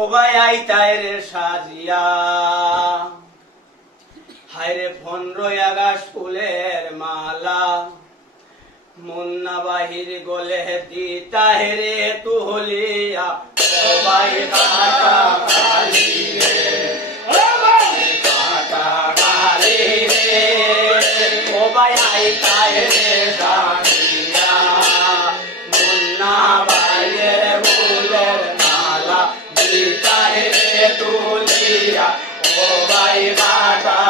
ও ভাই আইতায় রে সাজিয়া হায়রে 15 আগস্ট ফুলের মালা মুন্না বাহির গোলে দিতা রে তুলিয়া ও ভাই কাটা কালি রে ও ভাই কাটা কালি রে ও ভাই আইতায় রে সাজিয়া মুন্না বাহির ফুলের মালা দিতা রে তুলিয়া ও ভাই কাটা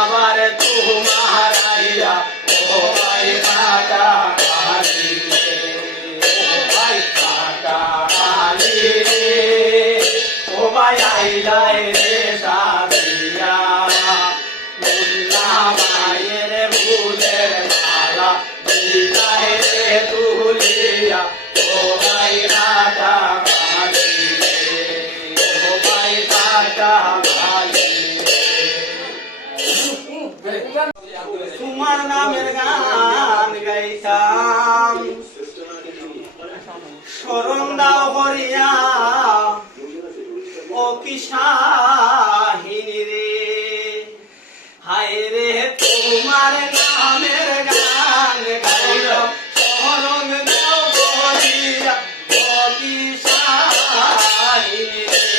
আবার তোমার আইয়া ও ভাই কাটা কালি রে ও ভাই কাটা কালি রে ও ভাই আইলাই রে সাজিয়া মুন্না মায়ের ফুলের মালা দিলাই রে তুলিয়া ও ভাই কাটা কালি রে ও ভাই কাটা তোমার নামের গান গাইতাম শরণ দাও হরিয়া ও কিসাহিনী রে হায় রে তোমার নামের গান গাইতাম শরণ দাও হরিয়া ও কিসাহিনী রে